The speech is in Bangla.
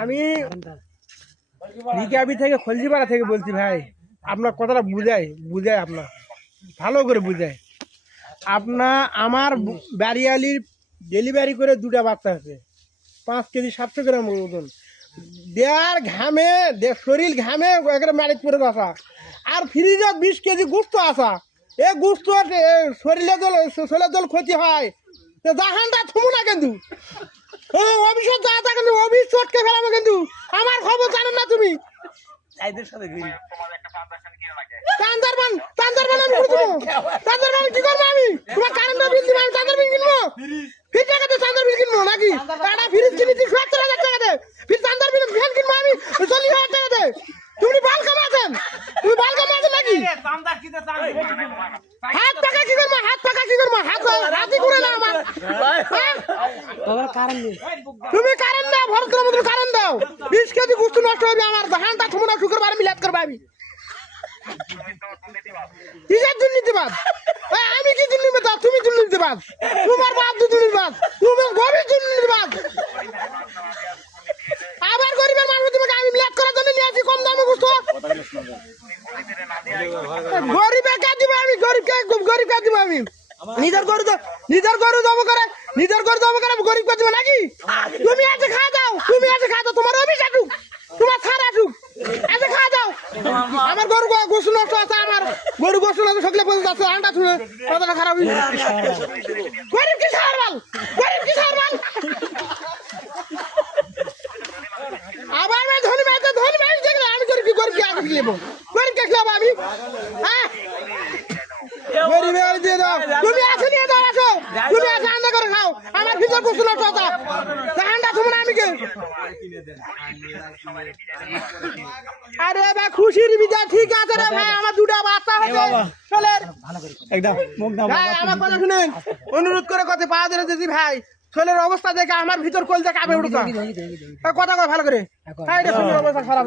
আমি রিকাবি থেকে খলজিপাড়া থেকে বলছি ভাই, আপনার কথাটা বুঝায় আপনার ভালো করে বুঝায়। আমার বাড়িয়ালির ডেলিভারি করে 2টা বাচ্চা আছে, 5 কেজি 700 গ্রাম ওজন, দেয়ার ঘামে শরীর ঘামে একেবারে ম্যারেজ করে আসা, আর ফ্রিজে 20 কেজি গুস্ত আসা। এ গুস্ত শরীরে জল ক্ষতি হয়, জাহানটা থুমু না কিন্তু অভিষেক যা কিন্তু অভিষ চটকে ফেলাবো কিন্তু। আমার খবর জানেন না তুমি? কি করবো আমি? তোমার কারেন্টের বিল দিব, আমি চাঁদার বিল কিনবো? ফির টাকাতে চাঁদার বিল কিনবো নাকি? একটা ফ্রিজ কিনেছি 70,000 টাকাতে, ফির চাঁদার বিল ফ্যান কিনবো আমি 40,000 টাকাতে। তুমি বাল কামাচ্ছেন নাকি? হাত পাকা কি করবো? হাতই করে না আমার। তুমি কারেন্ট দাও, ভরতের মতো কারেন্ট দাও। 20 কেজি গুস্তু নষ্ট হবে আমার, ধানটা থুমো না শুক্রবার মিলাদ করবো আমি। কিসের দুর্নীতিবাদ? আমি কি দুর্নীতিবাদ? তুমি দুর্নীতিবাদ, তোমার বাপ দুর্নীতিবাদ, তুমি গরিব দুর্নীতিবাদ। আবার গরিবের মানুষ তোমাকে আমি মিলাদ করার জন্য নিয়ে আসি কম দামে গুস্তু। গরিবে কে দিব আমি? গরিবকে দিব আমি? নিজের গরু দম করে গরিবকে দিব নাকি? তুমি এসে খা দাও, তোমার অভিষ আসুক, তোমার ছাড় আসুক, এসে খা দাও। আমার গরু গোসু নষ্ট আছে, আমার গরু গোসু নষ্ট সকলে পর্যন্ত আছে, আন্ডা ছুঁড়ে কথাটা খারাপ। গরিব কি সারবাল? আবার আমি ধনী মাইজ দেখলে আমি গরিবকে আগে খেলাবো, গরিবকে খেলাবো আমি? হ্যাঁ, তুমি আসো নিয়ে দাও, তুমি আসো আন্দা করে খাও। আমার ভিতর গোসু নষ্ট আছে, আন্ডা ছুঁড়ে আমি কে? আরে ভাই খুশির বিদায় ঠিক আছে রে ভাই, আমার 2টা বাচ্চা হয়েছে। চলেন একদম আমার কথা শুনেন, অনুরোধ করে কথা পাওয়া দিলে দিদি ভাই, ছেলের অবস্থা দেখে আমার ভিতর কল দেখে কাঁপে উঠছে। কথা ভালো করে, অবস্থা খারাপ।